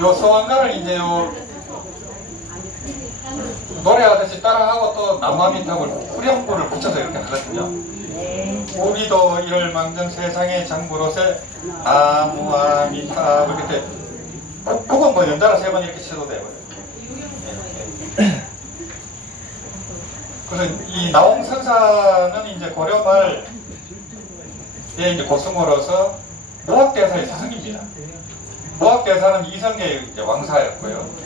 요 서원가를 이제 요 노래하듯이 따라하고 또 나무아미탑을 후렴구를 붙여서 이렇게 하거든요. 우리도 이를 망정 세상의 장부로세 나무아미탑을 이렇게 북은 뭐 연달아 3번 이렇게 쳐도 되고요. 그래서 이 나홍선사는 이제 고려 말에 이제 고승으로서 무학대사의 스승입니다. 무학대사는 이성계의 이제 왕사였고요.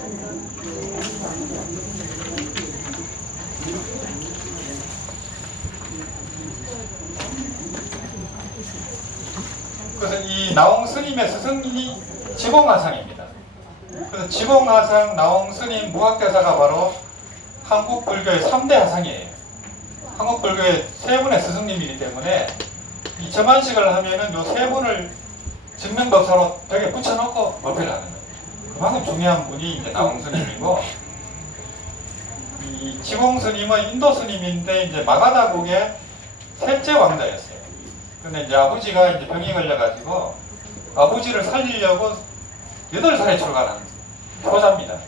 그래서 이 나홍스님의 스승이 지공하상입니다. 그래서 지공하상, 나홍스님, 무학대사가 바로 한국 불교의 3대 하상이에요. 한국 불교의 3분의 스승님이기 때문에 이 점안식을 하면은 요 3분을 증명법사로 벽에 붙여놓고 법회를 하는 거예요. 그만큼 중요한 분이 이제 나홍스님이고, 이 지공스님은 인도 스님인데 이제 마가다국의 셋째 왕자였어요. 근데 이제 아버지가 이제 병이 걸려가지고 아버지를 살리려고 8살에 출가한 효자입니다.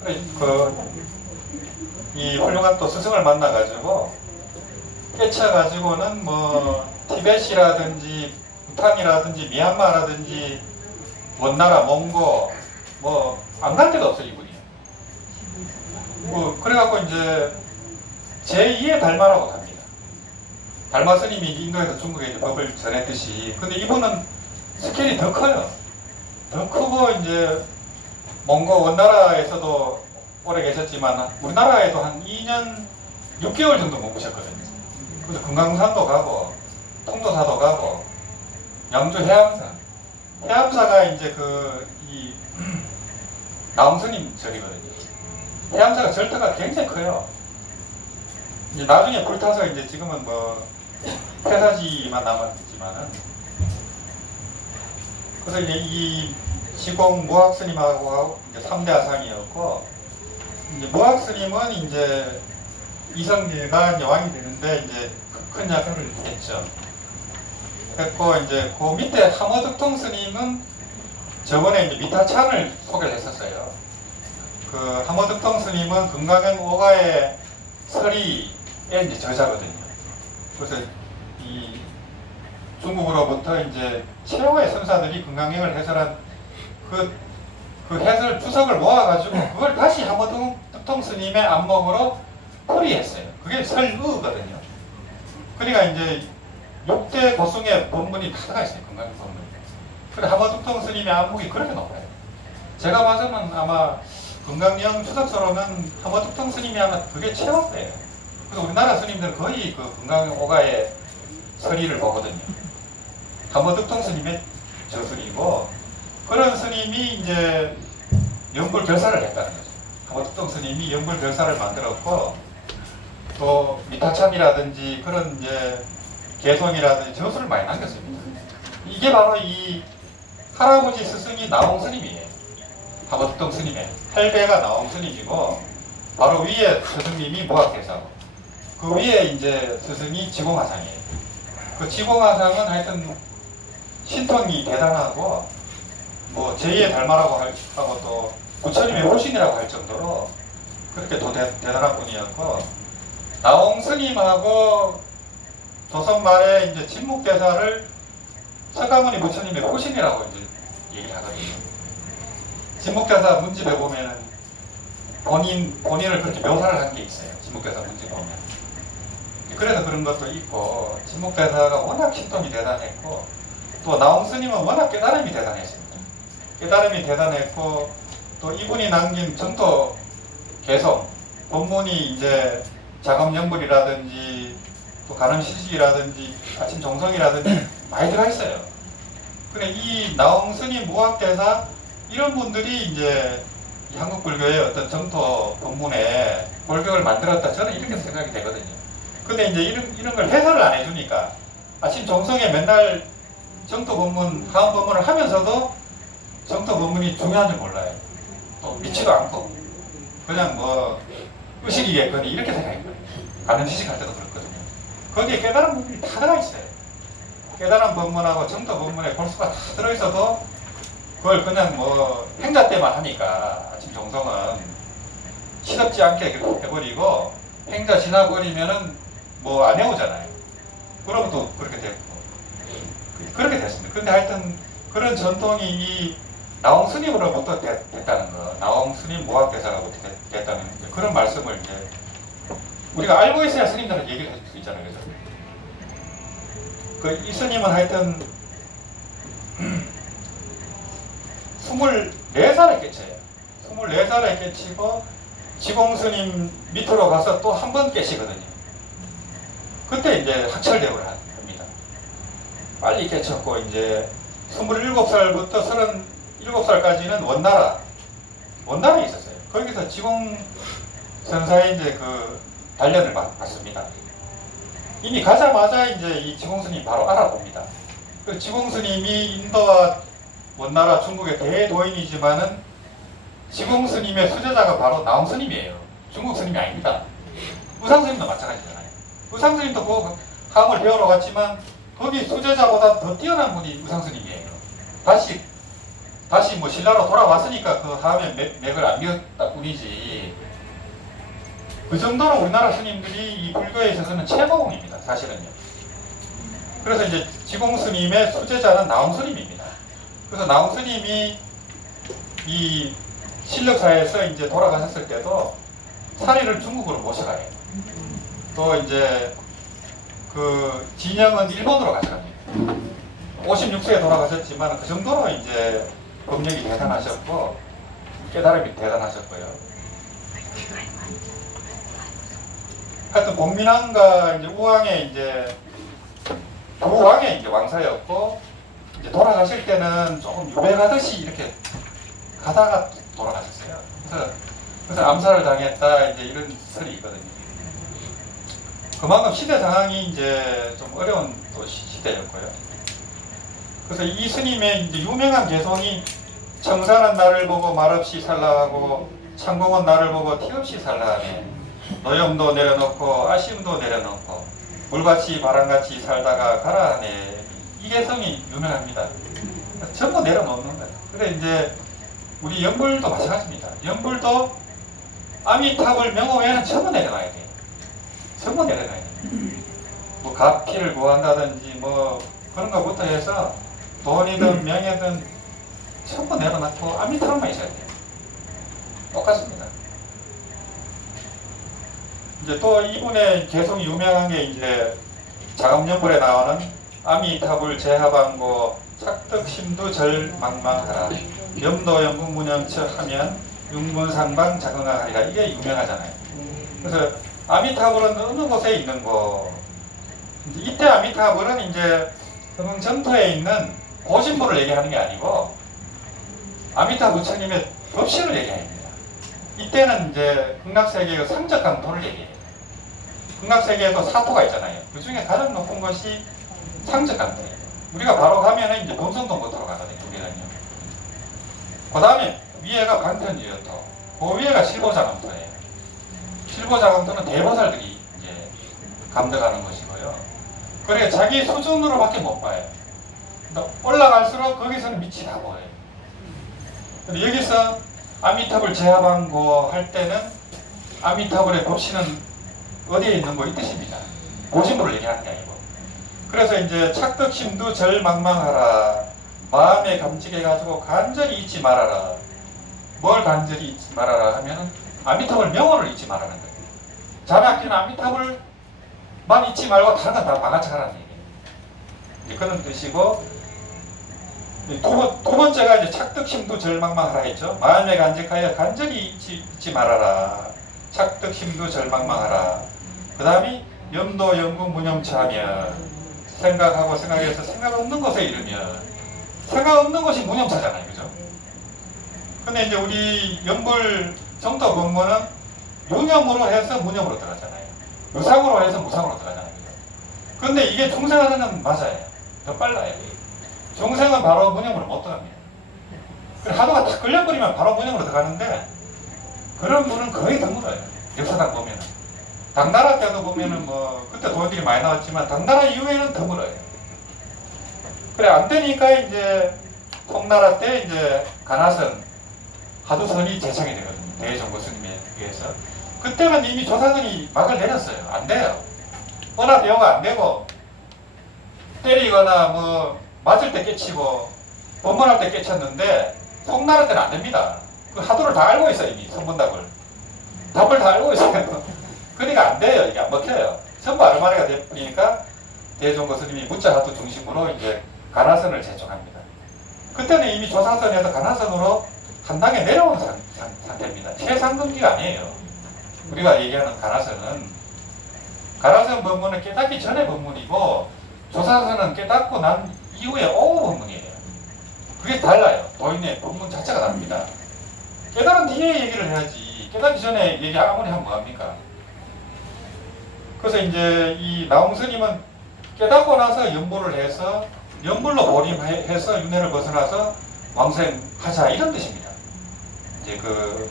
그래, 이 훌륭한 또 스승을 만나가지고 깨쳐가지고는 뭐 티벳이라든지 부탄이라든지 미얀마라든지 원나라 몽고 뭐 안 갈 데가 없어요, 이분이. 뭐 그래갖고 이제 제2의 달마라고 합니다. 달마 스님이 인도에서 중국에 이제 법을 전했듯이. 근데 이분은 스케일이 더 커요. 더 크고 이제 몽고 원나라에서도 오래 계셨지만 우리나라에도 한 2년 6개월 정도 머무셨거든요. 그래서 금강산도 가고 통도사도 가고 양주 해암사가 이제 이 나홍스님 절이거든요. 해암사가 절터가 굉장히 커요. 이제 나중에 불타서 이제 지금은 뭐 폐사지만 남았지만은, 그래서 이제 이 시공 무학스님하고 이제 3대 하상이었고, 이제 무학스님은 이제 이성계가 이제 왕이 되는데 이제 큰 역할을 했죠. 했고 이제 그 밑에 하머득통 스님은 저번에 이제 미타찬을 소개를 했었어요. 그 하머득통 스님은 금강경 오가의 서리의 이제 저자거든요. 그래서 이 중국으로부터 이제 최고의 선사들이 금강경을 해설한 그 해설 주석을 모아가지고 그걸 다시 하머득통 스님의 안목으로 풀이했어요. 그게 설의거든요. 그러니까 이제 6대 고승의 본문이 다 들어가 있어요. 금강경 본문이. 그래 하머득통 스님의 안목이 그렇게 높아요. 제가 봐서는 아마 금강경 주석서로는 하머득통 스님이 아마 그게 최고예요. 그래서 우리나라 스님들은 거의 그 금강경 오가의 서리를 보거든요. 하머득통 스님의 저술이고, 그런 스님이 이제 영불결사를 했다는 거죠. 하머득통 스님이 영불결사를 만들었고, 또 미타참이라든지 그런 이제 개성이라든지 저술을 많이 남겼습니다. 이게 바로 이 할아버지 스승이 나홍스님이에요. 하머득통 스님의 할배가 나홍스님이고, 바로 위에 스승님이 무학대사고, 그 위에 이제 스승이 지공하상이에요. 그 지공하상은 하여튼 신통이 대단하고, 뭐 제2의 달마라고 하고 또 부처님의 호신이라고 할 정도로 그렇게 또 대단한 분이었고, 나홍스님하고 조선 말에 이제 진묵대사를 석가모니 부처님의 호신이라고 이제 얘기를 하거든요. 진묵대사 문집에 보면은 본인을 그렇게 묘사를 한 게 있어요. 진묵대사 문집 보면. 그래서 그런 것도 있고, 진묵대사가 워낙 신통이 대단했고, 또 나홍스님은 워낙 깨달음이 대단했습니다. 깨달음이 대단했고, 또 이분이 남긴 정토 개성, 본문이 이제 자검영불이라든지 또 가늠시식이라든지 아침 정성이라든지 많이 들어가 있어요. 근데 이 나홍스님 무학대사 이런 분들이 이제 이 한국 불교의 어떤 정토 본문에 골격을 만들었다, 저는 이렇게 생각이 되거든요. 근데 이제 이런 걸 해설을 안 해주니까 아침 정성에 맨날 정토 본문, 하원 본문을 하면서도 정토 본문이 중요한 줄 몰라요. 또 믿지도 않고 그냥 뭐 의식이겠거니 이렇게 생각해요. 가늠시식 할 때도 그렇거든요. 거기에 깨달은 부분이 다 들어가 있어요. 깨달은 본문하고 정토 본문에 골수가 다 들어있어도 그걸 그냥 뭐 행자 때만 하니까 아침 정성은 시덥지 않게 해버리고 행자 지나버리면은 뭐 안 해오잖아요. 그러면 또 그렇게 됐고 그렇게 됐습니다. 근데 하여튼 그런 전통이 이 나홍 스님으로부터 됐다는 거, 나홍 스님 모학대사로부터 됐다는 그런 말씀을 이제 우리가 알고 있어야 스님들한테 얘기를 할 수 있잖아요. 그래서 이 스님은 하여튼 24살에 깨쳐요. 24살에 깨치고 지공스님 밑으로 가서 또 한 번 깨시거든요. 그때 이제 학철대우를 합니다. 빨리 깨쳤고 이제 27살부터 37살까지는 원나라에 있었어요. 거기서 지공선사의 이제 그 단련을 받습니다. 이미 가자마자 이제 이 지공스님이 바로 알아봅니다. 그 지공스님이 인도와 원나라 중국의 대도인이지만은 지공스님의 수제자가 바로 나홍스님이에요. 중국 스님이 아닙니다. 우상스님도 마찬가지잖아요. 우상스님도 그 함을 배우러 갔지만 거기 수제자보다 더 뛰어난 분이 우상스님이에요. 다시 뭐 신라로 돌아왔으니까 그 함의 맥을 안 미웠다 뿐이지. 그 정도로 우리나라 스님들이 이 불교에 있어서는 최고봉입니다. 사실은요. 그래서 이제 지공스님의 수제자는 나홍스님입니다. 그래서 나홍스님이 이 실력사에서 이제 돌아가셨을 때도 사리를 중국으로 모셔가요. 또 이제 그 진영은 일본으로 가져갑니다. 56세에 돌아가셨지만 그 정도로 이제 법력이 대단하셨고 깨달음이 대단하셨고요. 하여튼 공민왕과 이제 우왕의 이제 두 왕의 이제 왕사였고 이제 돌아가실 때는 조금 유배가듯이 이렇게 가다가 돌아가셨어요. 그래서 암살을 당했다 이제 이런 설이 있거든요. 그만큼 시대 상황이 이제 좀 어려운 또 시대였고요. 그래서 이 스님의 이제 유명한 개송이 청산은 나를 보고 말없이 살라하고 창공은 나를 보고 티없이 살라하네. 노염도 내려놓고 아쉬움도 내려놓고 물같이 바람같이 살다가 가라하네. 이 개성이 유명합니다. 전부 내려놓는 거예요. 그래 이제 우리 연불도 마찬가지입니다. 연불도 아미탑을 명호에는 전부 내려놔야 돼요. 전부 내려놔야 돼요. 뭐 가피를 구한다든지 뭐 그런 것부터 해서 돈이든 명예든 전부 내려놓고 아미탑만 있어야 돼요. 똑같습니다. 이제 또 이분의 개성이 유명한 게 이제 자금연불에 나오는 아미탑을 제하방고 착득심도 절망망하라. 염도연분 문영처 하면 육문상방 자긍하리라. 이게 유명하잖아요. 그래서 아미타불은 어느 곳에 있는 거. 이때 아미타불은 이제 금흥점토에 있는 고신부를 얘기하는 게 아니고 아미타 부처님의 법신을 얘기합니다. 이때는 이제 극락세계의 상적강토를 얘기해요. 극락세계에도 사토가 있잖아요. 그 중에 가장 높은 것이 상적강토예요. 우리가 바로 가면은 이제 본성동부터로 가거든요. 우리는요. 그 다음에 위에가 반편지요토, 그 위에가 실보자금토예요. 실보자금토는 대보살들이 이제 감덕하는 것이고요. 그래 자기 수준으로밖에 못 봐요. 올라갈수록 거기서는 밑이 다 보여요. 근데 여기서 아미타불 제하방고 할 때는 아미타불의 법신은 어디에 있는 거 이 뜻입니다. 고심부를 얘기하는 게 아니고. 그래서 이제 착득심도 절망망하라. 마음에 감직해가지고 간절히 잊지 말아라. 뭘 간절히 잊지 말아라 하면은 아미타불 명호를 잊지 말라는 거예요. 자네 아끼는 아미타불만 잊지 말고 다른 건 다 망아쳐가라는 얘기예요. 이제 그런 뜻이고, 두 번째가 이제 착득심도 절망망하라 했죠. 마음에 간직하여 간절히 잊지 말아라. 착득심도 절망망하라. 그 다음에 염도 염궁 무념차하며 생각하고 생각해서 생각 없는 것에 이르면 생각 없는 것이 무념차잖아요. 그죠? 근데 이제 우리 연불 정토 법문은 유념으로 해서 무념으로 들어가잖아요. 유상으로 해서 무상으로 들어가잖아요. 근데 이게 중생한테는 맞아요. 더 빨라요. 중생은 바로 무념으로 못 들어갑니다. 하도가 다 끌려버리면 바로 무념으로 들어가는데 그런 분은 거의 드물어요. 역사상 보면은. 당나라 때도 보면은 뭐 그때 돈들이 많이 나왔지만 당나라 이후에는 드물어요. 그래 안 되니까 이제 송나라 때 이제 가나선 하두선이 제창이 되거든요. 대종고 스님에 의해서. 그때는 이미 조사선이 막을 내렸어요. 안 돼요. 언합 대화가 안 되고 때리거나 뭐 맞을 때 깨치고 법문할 때 깨쳤는데 송나라 때는 안 됩니다. 그 하도를 다 알고 있어요. 이미 선문답을. 답을 다 알고 있어요. 그러니까 안 돼요. 이게 안 먹혀요. 전부 아르마리가 되니까 대종고 스님이 무자하도 중심으로 이제 가나선을 제청합니다. 그때는 이미 조사선에서 가나선으로 한 단계 내려온 상태입니다. 최상급기가 아니에요. 우리가 얘기하는 가나선은 가나선 법문은 깨닫기 전의 법문이고 조사선은 깨닫고 난 이후에 오후 법문이에요. 그게 달라요. 도인의 법문 자체가 다릅니다. 깨달은 뒤에 얘기를 해야지 깨닫기 전에 얘기 아무리 하면 뭐합니까? 그래서 이제 이 나홍스님은 깨닫고 나서 연불을 해서 연불로 보림해서 윤회를 벗어나서 왕생하자 이런 뜻입니다. 이제 그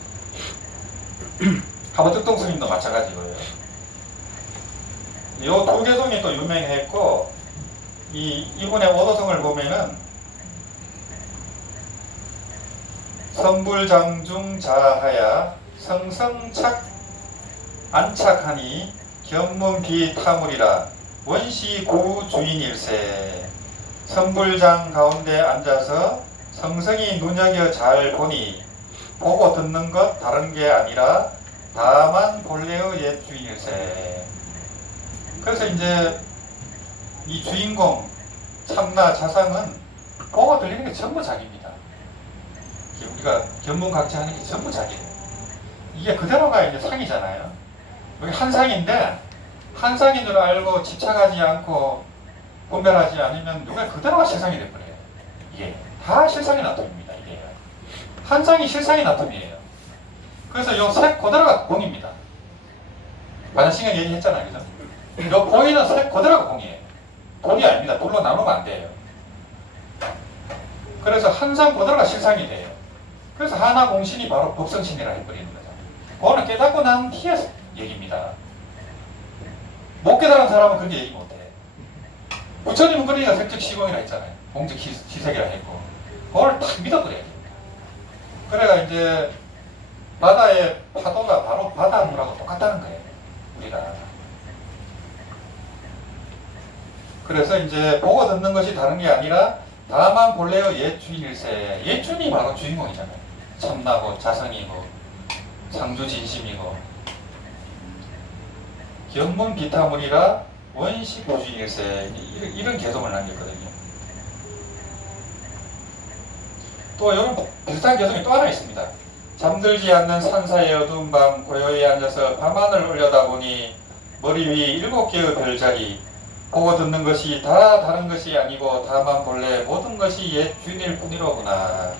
하버특동 스님도 마찬가지고요. 요 두 개송이 또 유명했고 이분의 오도성을 보면은 선불장중 자하야 성성착 안착하니 견문비타물이라 원시 구주인일세. 선불장 가운데 앉아서 성성이 눈여겨 잘 보니 보고 듣는 것 다른 게 아니라 다만 본래의 옛 주인일세. 그래서 이제 이 주인공 참나 자상은 보고 들리는 게 전부 자기입니다. 우리가 견문각지하는 게 전부 자기예요. 이게 그대로가 이제 상이잖아요. 여기 한 상인데 한 상인 줄 알고 집착하지 않고 분별하지 않으면 누가 그대로가 실상이 돼버려요. 이게 다 실상의 나텀입니다. 이게 한 상이 실상의 나텀이에요. 그래서 요 색 그대로가 공입니다. 반야신경 얘기했잖아요. 그죠? 요 보이는 색 그대로가 공이에요. 돈이 아닙니다. 둘로 나누면 안 돼요. 그래서 한 상 그대로가 실상이 돼요. 그래서 하나 공신이 바로 법성신이라 해버리는 거죠. 그거는 깨닫고 난 뒤에 얘기입니다. 못 깨달은 사람은 그렇게 얘기 못해. 부처님은 그러니까 색적 시공이라 했잖아요. 공적 시색이라 했고. 그걸 딱 믿어버려야 됩니다. 그래가 이제 바다의 파도가 바로 바다물하고 똑같다는 거예요. 우리가. 그래서 이제 보고 듣는 것이 다른 게 아니라 다만 본래의 옛 주인일세. 옛 주인이 바로 주인공이잖아요. 참나고 자성이고 상주진심이고 견문비타물이라 원시 구주인일세. 이런 개성을 남겼거든요. 또 이런 비슷한 개성이 또 하나 있습니다. 잠들지 않는 산사의 어두운 밤 고요히 앉아서 밤하늘 올려다보니 머리 위 7개의 별자리 보고 듣는 것이 다 다른 것이 아니고 다만 본래 모든 것이 옛 주인일 뿐이로구나.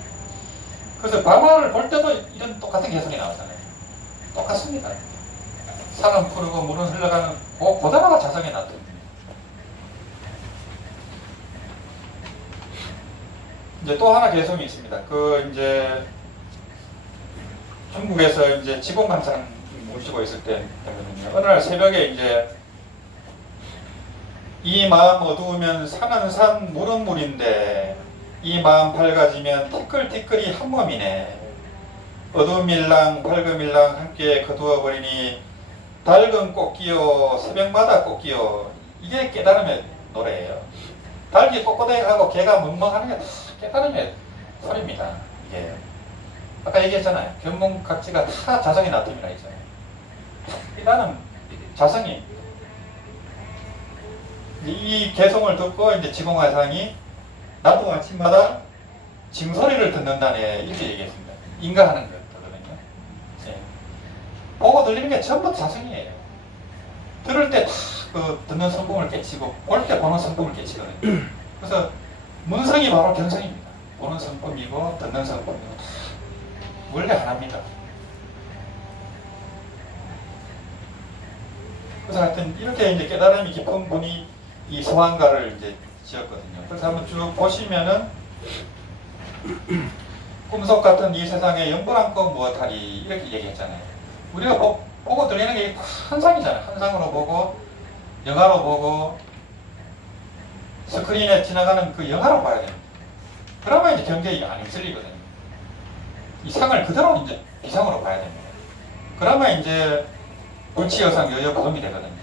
그래서 밤하늘을 볼 때도 이런 똑같은 개성이 나오잖아요. 똑같습니다. 산은 푸르고 물은 흘러가는 고단화가 자성에 나타납니다. 이제 또 하나 개성이 있습니다. 그 이제 중국에서 이제 지공간창 모시고 있을 때거든요. 어느 날 새벽에 이제 이 마음 어두우면 산은 산 물은 물인데 이 마음 밝아지면 티끌티끌이 한 몸이네. 어두운 밀랑 밝은 밀랑 함께 거두어버리니 달은 꽃기요 새벽마다 꽃기요. 이게 깨달음의 노래예요. 달기 꼿꼿하고 개가 멍멍하는 게 다 깨달음의 소리입니다. 이게 아까 얘기했잖아요. 견문각지가 다 자성의 나텀이라 했잖아요. 깨달음 자성이 이 개성을 듣고 이제 지공화상이 나도 아침마다 징소리를 듣는다네 이렇게 얘기했습니다. 인가하는 거거든요. 예. 보고 들리는 게 전부 자성이에요. 들을 때 다 그 듣는 성품을 깨치고 볼 때 보는 성품을 깨치거든요. 그래서 문성이 바로 견성입니다. 보는 성품이고 듣는 성품이고 다 원래 하나입니다. 그래서 하여튼 이렇게 이제 깨달음이 깊은 분이 이 서한가를 이제 지었거든요. 그래서 한번 쭉 보시면은 꿈속 같은 이 세상에 영불한껏 무엇하리 이렇게 얘기했잖아요. 우리가 보고 들리는 게 한상이잖아요. 한상으로 보고 영화로 보고 스크린에 지나가는 그 영화로 봐야 됩니다. 그러면 이제 경계에 안 휩쓸리거든요. 이 상을 그대로 이제 비상으로 봐야 됩니다. 그러면 이제 불치, 여상, 여여 구성이 되거든요.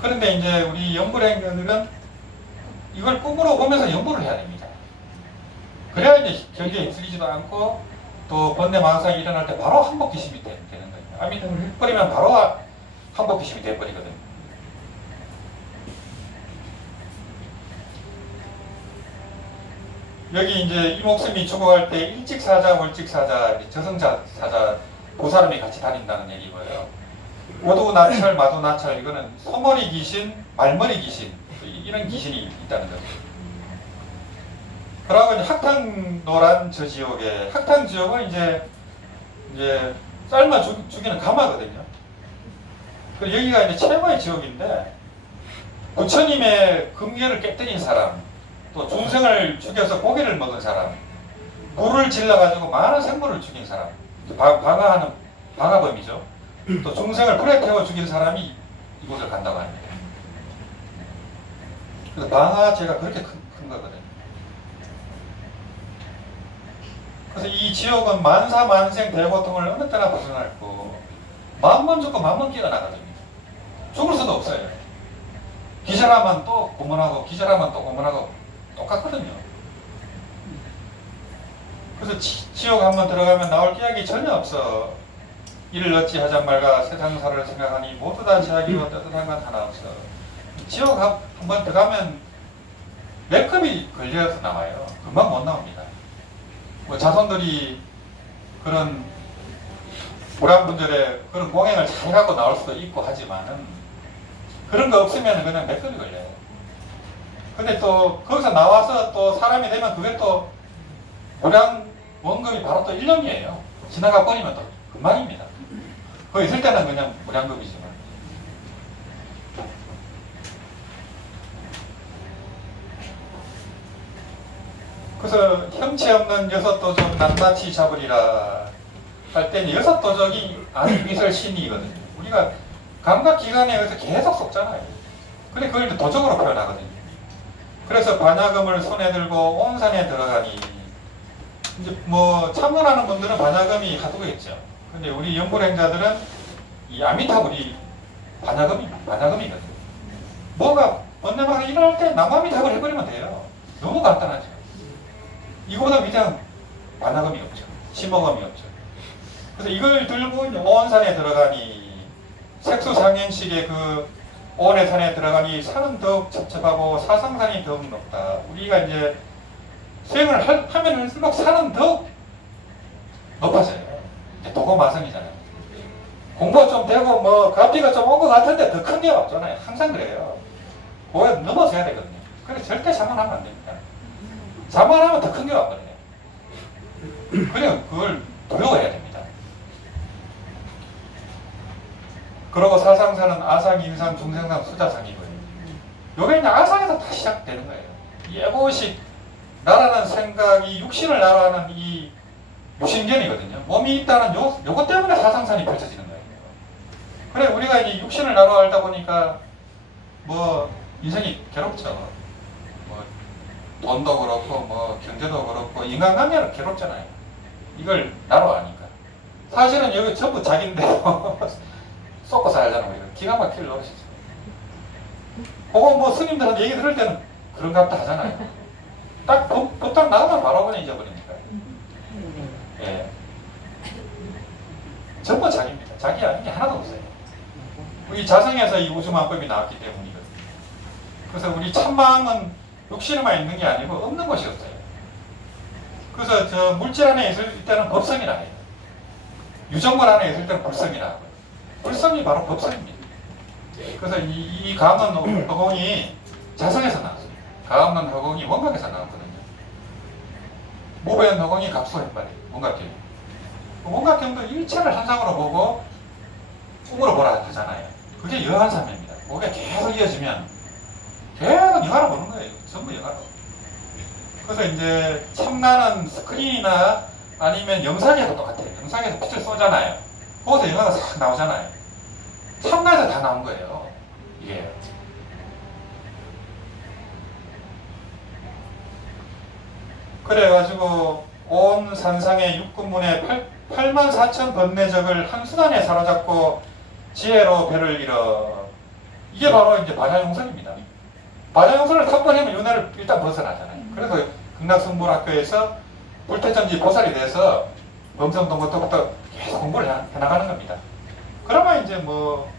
그런데 이제 우리 연불행자들은 이걸 꿈으로 보면서 연불을 해야 됩니다. 그래야 이제 경계에 휩쓸리지도 않고 또 번뇌망상이 일어날 때 바로 한복기심이 되는 거예요. 아미등을 해버리면 바로 한복기심이 돼버리거든요. 여기 이제 이 목숨이 죽어갈 때 일직사자, 월직사자, 저승사자 두 사람이 같이 다닌다는 얘기고요. 오두나철, 마두나철 이거는 소머리 귀신, 말머리 귀신 이런 귀신이 있다는 거죠. 그러고 학탕노란 저 지옥에 학탕지옥은 이제 삶아 죽이는 가마거든요. 그리고 여기가 이제 최고의 지옥인데 부처님의 금괴를 깨뜨린 사람, 또 중생을 죽여서 고기를 먹은 사람, 물을 질러가지고 많은 생물을 죽인 사람, 방화하는 방화범이죠. 또 중생을 불에 태워 죽인 사람이 이곳을 간다고 합니다. 그래서 방화죄가 그렇게 큰 거거든요. 그래서 이 지옥은 만사만생 대고통을 어느 때나 벗어날고 마음만 죽고 마음만 깨어나거든요. 죽을 수도 없어요. 기절하면 또 고문하고 기절하면 또 고문하고 똑같거든요. 그래서 지옥 한번 들어가면 나올 기약이 전혀 없어. 이를 어찌하자 말가 세상사를 생각하니 모두 다 제약이고 뜨뜻한 건 하나 없어. 지옥 한번 들어가면 맥급이 걸려서 나와요. 금방 못 나옵니다. 뭐 자손들이 그런 불안분절에 그런 공행을 잘 갖고 나올 수도 있고 하지만은 그런 거 없으면 그냥 맥급이 걸려요. 근데 또 거기서 나와서 또 사람이 되면 그게 또 무량 원금이 바로 또 1년이에요. 지나가 버리면 또 금방입니다. 거기 있을 때는 그냥 무량급이지만. 그래서 형체 없는 여섯 도적 낱낱이 잡으리라 할 때는 여섯 도적이 안미설 신이거든요. 우리가 감각기관에 의해서 계속 속잖아요. 근데 그걸 도적으로 표현하거든요. 그래서 반야금을 손에 들고 온산에 들어가니 이제 뭐 참선하는 분들은 반야금이 하두겠죠. 근데 우리 연불행자들은 이 아미타불이 반야금이거든요. 뭐가 번뇌망이 일어날 때 남아미타불 해버리면 돼요. 너무 간단하죠. 이거보다 위대한 반야금이 없죠. 심어금이 없죠. 그래서 이걸 들고 온산에 들어가니 색수상행식의 그 온의 산에 들어가니 산은 더욱 첩첩하고 사상산이 더욱 높다. 우리가 이제 수행을 하면 할수록 산은 더욱 높아져요. 도고마성이잖아요. 공부가 좀 되고 뭐 갑기가 좀 온 것 같은데 더 큰 게 없잖아요. 항상 그래요. 그거에 넘어서야 되거든요. 그래서 절대 자만하면 안 됩니다. 자만하면 더 큰 게 왔거든요. 그래 그걸 두려워해야 됩니다. 그리고 사상사는 아상, 인상, 중생상, 수자상이거든요. 요게 이제 아상에서 다 시작되는 거예요. 예고식 나라는 생각이 육신을 나라는 이 유신견이거든요. 몸이 있다는 요것 때문에 사상산이 펼쳐지는 거예요. 그래 우리가 이제 육신을 나로 알다 보니까 뭐 인생이 괴롭죠. 뭐 돈도 그렇고 뭐 경제도 그렇고 인간관계는 괴롭잖아요. 이걸 나로 아니까. 사실은 여기 전부 자기인데 쏟고 살잖아. 우리가 기가 막힐 노릇이죠. 그거 뭐 스님들한테 얘기 들을 때는 그런 값도 하잖아요. 딱 법당 나가면 바로 그냥 잊어버리니까. 예. 전부 자기입니다. 자기 아닌 게 하나도 없어요. 이 자성에서 이 우주만법이 나왔기 때문이거든요. 그래서 우리 참마음은 육신에만 있는 게 아니고 없는 것이 없어요. 그래서 저 물질 안에 있을 때는 법성이라 해요. 유정물 안에 있을 때는 불성이라 하고요. 불성이 바로 법성입니다. 그래서 이 가없는 허공이 자성에서 나왔어요. 가없는 허공이 원각에서 나왔거든요. 무변 허공이 갑소현발이에요. 원각경. 원각경도 일체를 한상으로 보고 꿈으로 보라 하잖아요. 그게 여한삼입니다. 그게 계속 이어지면 계속 영화로 보는 거예요. 전부 영화로. 그래서 이제 참나는 스크린이나 아니면 영상에도 똑같아요. 영상에서 빛을 쏘잖아요. 거기서 영화가 싹 나오잖아요. 참나에서 다 나온 거예요. 이게. 그래가지고 온 산상의 육군문의 8만 4천 번뇌적을 한순간에 사로잡고 지혜로 배를 잃어. 이게 바로 이제 반야용선입니다. 반야용선을 탑번하면 윤회를 일단 벗어나잖아요. 그래서 극락성불학교에서 불태전지 보살이 돼서 범성동부터부터 계속 공부를 해나가는 겁니다. 그러면 이제 뭐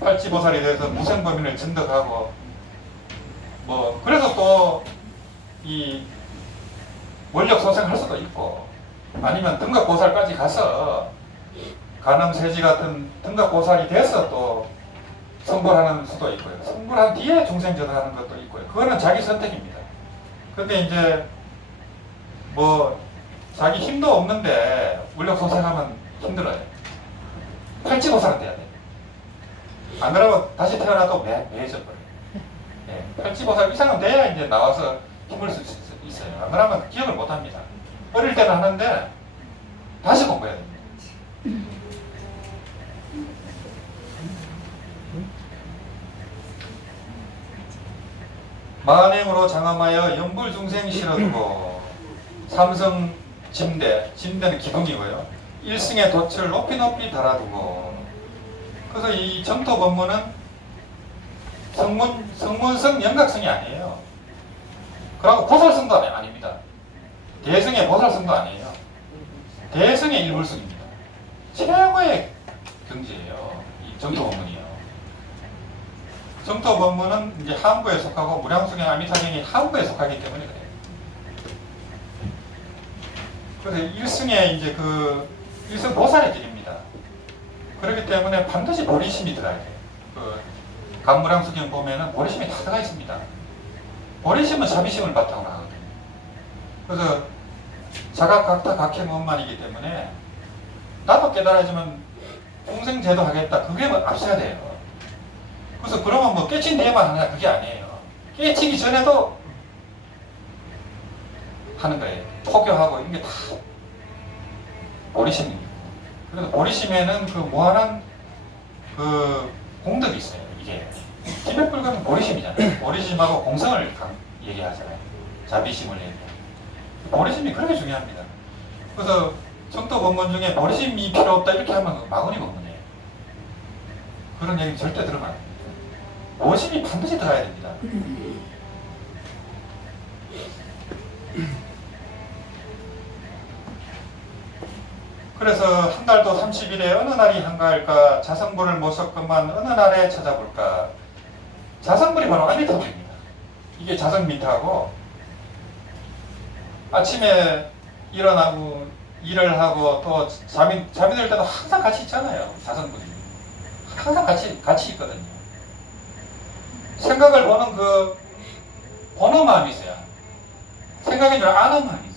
팔찌보살이 돼서 무생범인을 증득하고 뭐 그래서 또 이 원력 소생할 수도 있고 아니면 등각보살까지 가서 간음세지 같은 등각보살이 돼서 또 성불하는 수도 있고요. 성불한 뒤에 중생전하는 것도 있고요. 그거는 자기 선택입니다. 근데 이제 뭐 자기 힘도 없는데 원력 소생하면 힘들어요. 팔찌보살은 돼야 돼요. 안 그러면 다시 태어나도 매해져버려요. 예, 팔찌보살 이상은 돼야 이제 나와서 힘을 쓸 수 있어요. 안 그러면 기억을 못 합니다. 어릴 때는 하는데 다시 공부해야 됩니다. 만행으로 장엄하여 연불중생 실어두고 삼성 짐대, 짐대는 기둥이고요. 일승의 돛을 높이 높이 달아두고. 그래서 이 정토 법문은 성문성 영각성이 아니에요. 그리고 보살성도 아닙니다. 대성의 보살성도 아니에요. 대성의 일불성입니다. 최고의 경지예요. 이 정토 법문이요. 정토 법문은 이제 하음부에 속하고 무량수경 아미사경이 하음부에 속하기 때문에 그래요. 그래서 일승의 이제 그 일승 보살의 길입니다. 그렇기 때문에 반드시 보리심이 들어야 돼요. 그 간무량수경 보면은 보리심이 다 들어가 있습니다. 보리심은 자비심을 바탕으로 하거든요. 그래서 자각각타 각행원만이기 때문에 나도 깨달아야지만 공생제도 하겠다. 그게 뭐 앞서야 돼요. 그래서 그러면 뭐 깨친 뒤에만 하냐 그게 아니에요. 깨치기 전에도 하는 거예요. 포교하고 이런 게 다 보리심입니다. 그래서 보리심에는 그 무한한 그 공덕이 있어요. 이게 기백불가는 보리심이잖아요. 보리심하고 공성을 얘기하잖아요. 자비심을 얘기해요. 보리심이 그렇게 중요합니다. 그래서 정토 법문 중에 보리심이 필요 없다 이렇게 하면 마구니 법문이에요. 그런 얘기는 절대 들으면 안 됩니다. 보심이 반드시 들어야 됩니다. 그래서 한 달도 30일에 어느 날이 한가할까? 자성불을 못 섞으면 어느 날에 찾아볼까? 자성불이 바로 아미타불입니다. 이게 자성미타고 아침에 일어나고 일을 하고 또 잠이 들 때도 항상 같이 있잖아요. 자성불이 항상 같이 있거든요. 생각을 보는 그 보는 마음이 있어요. 생각인 줄 아는 마음이 있어요.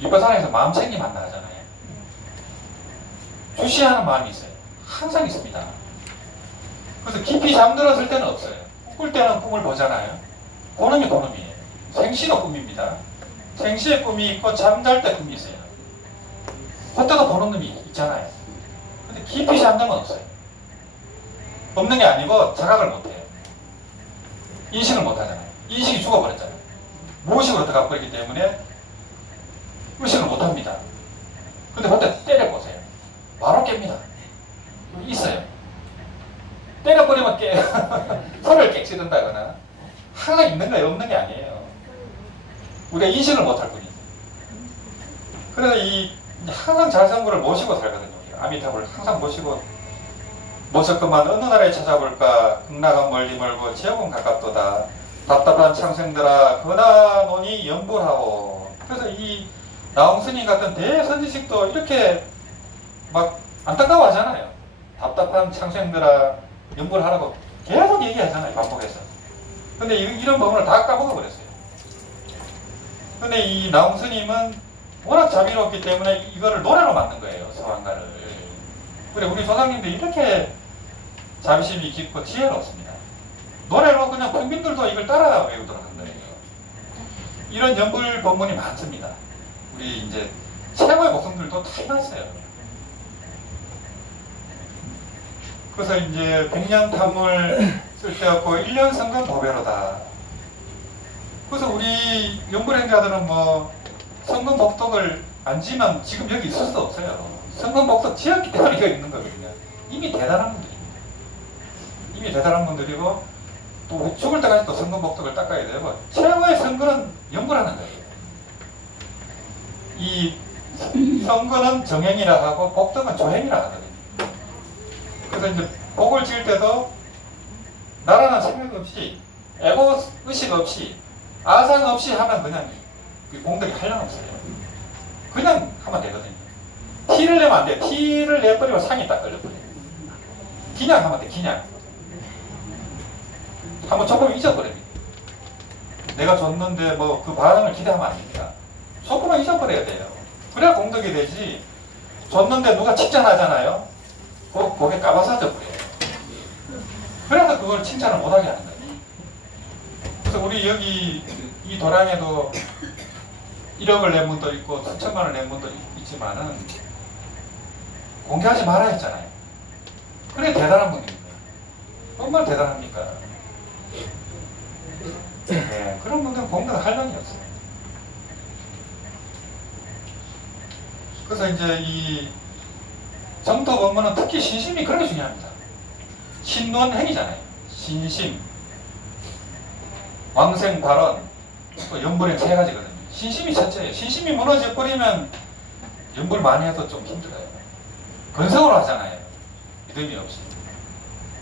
이과산에서 마음챙김 한다 하잖아요. 주시하는 마음이 있어요. 항상 있습니다. 그래서 깊이 잠들었을 때는 없어요. 꿀 때는 꿈을 보잖아요. 고놈이 고놈이에요. 생시도 꿈입니다. 생시의 꿈이 있고 잠잘 때 꿈이 있어요. 그때도 보는 놈이 있잖아요. 근데 깊이 잠들면 없어요. 없는 게 아니고 자각을 못해요. 인식을 못하잖아요. 인식이 죽어버렸잖아요. 무의식으로 들어가 버리기 때문에 의식을 못합니다. 근데 그때 때려보세요. 바로 깹니다. 있어요. 때려버리면 손을 깨치든다거나 항상 있는 거예요. 없는 게 아니에요. 우리가 인식을 못할 뿐이죠. 그래서 항상 자성구를 모시고 살거든요. 아미타불을 항상 모시고 모셨건만 어느 날에 찾아볼까? 극락은 멀리 멀고 지옥은 가깝도다. 답답한 창생들아 그나 논이 연불하오. 그래서 이 나홍스님 같은 대선지식도 이렇게 막 안타까워하잖아요. 답답한 창생들아 연불하라고 계속 얘기하잖아요. 반복해서. 근데 이런 부분을 다 까먹어버렸어요. 근데 이 나홍스님은 워낙 자비롭기 때문에 이거를 노래로 만든 거예요. 서한가를. 그래 우리 조상님도 이렇게 자비심이 깊고 지혜롭습니다. 노래로 그냥 평민들도 이걸 따라 외우도록 한 거예요. 이런 연불 법문이 많습니다. 우리 이제 최고의 목성들도 다 해놨어요. 그래서 이제 100년 탐을 쓸데없고 1년 성금 보배로다. 그래서 우리 연불행자들은 뭐 성금 복덕을 안 지면 지금 여기 있을 수 없어요. 성금 복덕 지었기 때문에 여기 있는 거거든요. 이미 대단한 분들입니다. 이미 대단한 분들이고 또 죽을 때까지 또 성금 복덕을 닦아야 되고 최고의 성근은 연불하는 거예요. 이 성근은 정행이라 하고 복덕은 조행이라 하거든요. 그래서 이제 복을 지을 때도 나라는 생각 없이 애고 의식 없이 아상 없이 하면 그냥 공덕이 한량 없어요. 그냥 하면 되거든요. 티를 내면 안 돼. 티를 내버리면 상이 딱 걸려버려요. 그냥 하면 돼. 그냥. 한번 조금 잊어버립니다. 내가 줬는데 뭐 그 반응을 기대하면 안 됩니다. 조금만 잊어버려야 돼요. 그래야 공덕이 되지. 줬는데 누가 칭찬하잖아요. 그게 까마사져 버려요. 그래서 그걸 칭찬을 못하게 하는 거예요. 그래서 우리 여기 이 도량에도 1억을 낸 분도 있고 수천만 원을 낸 분도 있지만은 공개하지 말아야 했잖아요. 그래 대단한 분입니다. 얼마나 대단합니까? 네, 그런 분들은 공덕 할 만이 없어요. 그래서 이제 이 정토 법문은 특히 신심이 그렇게 중요합니다. 신론행이잖아요. 신심, 왕생 발언, 또 연불행 세 가지거든요. 신심이 첫째예요. 신심이 무너져 버리면 연불 많이 해도 좀 힘들어요. 건성으로 하잖아요. 믿음이 없이.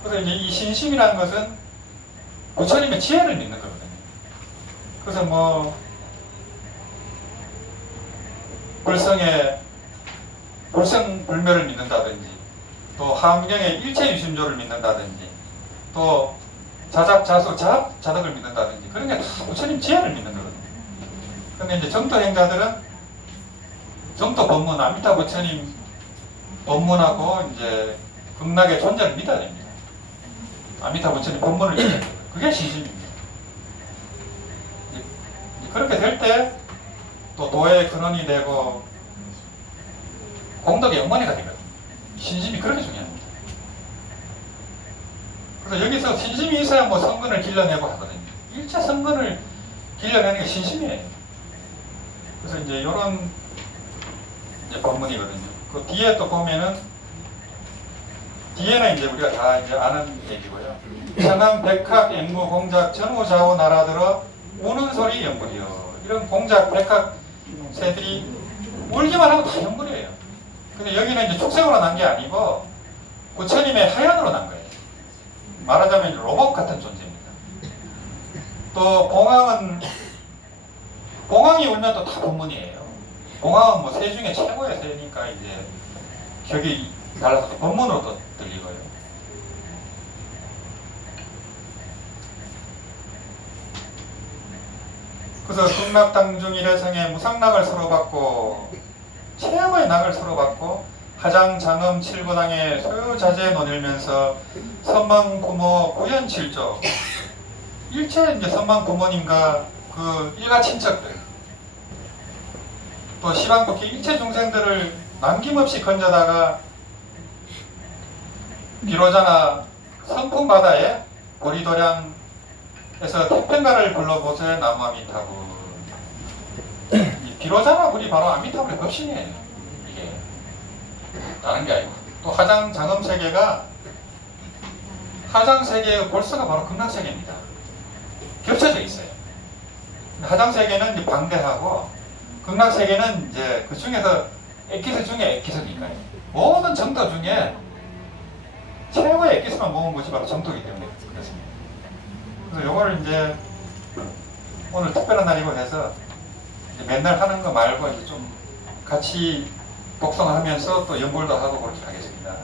그래서 이제 이 신심이라는 것은 부처님의 지혜를 믿는 거거든요. 그래서 뭐 불성불멸을 믿는다든지 또 하암경의 일체유심조를 믿는다든지 또 자작자수 자덕을 믿는다든지 그런 게 다 부처님 지혜를 믿는 거거든요. 그런데 이제 정토 행자들은 정토 법문 아미타 부처님 법문하고 이제 극락의 존재를 믿어야 됩니다. 아미타 부처님 법문을 믿어야 됩니다. 그게 신심입니다. 그렇게 될 때 또 도의 근원이 되고 공덕의 영원히가 되거든요. 신심이 그렇게 중요합니다. 그래서 여기서 신심이 있어야 뭐 성근을 길러내고 하거든요. 일체 성근을 길러내는 게 신심이에요. 그래서 이제 이런 법문이거든요. 그 뒤에 또 보면은 뒤에는 이제 우리가 다 이제 아는 얘기고요. 천황 백학 앵무 공작 전후좌우 나라들어 우는 소리 연불이요. 이런 공작 백학 새들이 울기만 하면 다 연불이에요. 근데 여기는 이제 축생으로 난 게 아니고 부처님의 하연으로 난 거예요. 말하자면 로봇 같은 존재입니다. 또 봉황이 울면 또 다 법문이에요. 봉황은 뭐 새 중에 최고의 새니까 이제 격이 달라서 또 법문으로 또 들리고요. 그래서 극락당중 일회성에 무상락을 서로 받고 최고의 낙을 서로 받고 하장 장엄 칠구당에 소유자재 논일면서 선망부모 구현칠조 일체 이제 선망부모님과 그 일가 친척들 또 시방국기 일체 중생들을 남김없이 건져다가 비로자나 선풍바다에 보리도량에서 태평가를 불러보세 나무 아미타불. 이 비로자나 불이 바로 아미타불의 법신이에요. 이게 다른 게 아니고 또 하장 장엄 세계가 하장 세계의 골수가 바로 극락 세계입니다. 겹쳐져 있어요. 하장 세계는 이제 방대하고 극락 세계는 이제 그 중에서 액기스 중에 액기스니까요. 모든 정도 중에 최고의 액기스만 모은 것이 바로 정토이기 때문에 그렇습니다. 그래서 요거를 이제 오늘 특별한 날이고 해서 이제 맨날 하는 거 말고 이제 좀 같이 독성하면서 또 연불도 하고 그렇게 하겠습니다.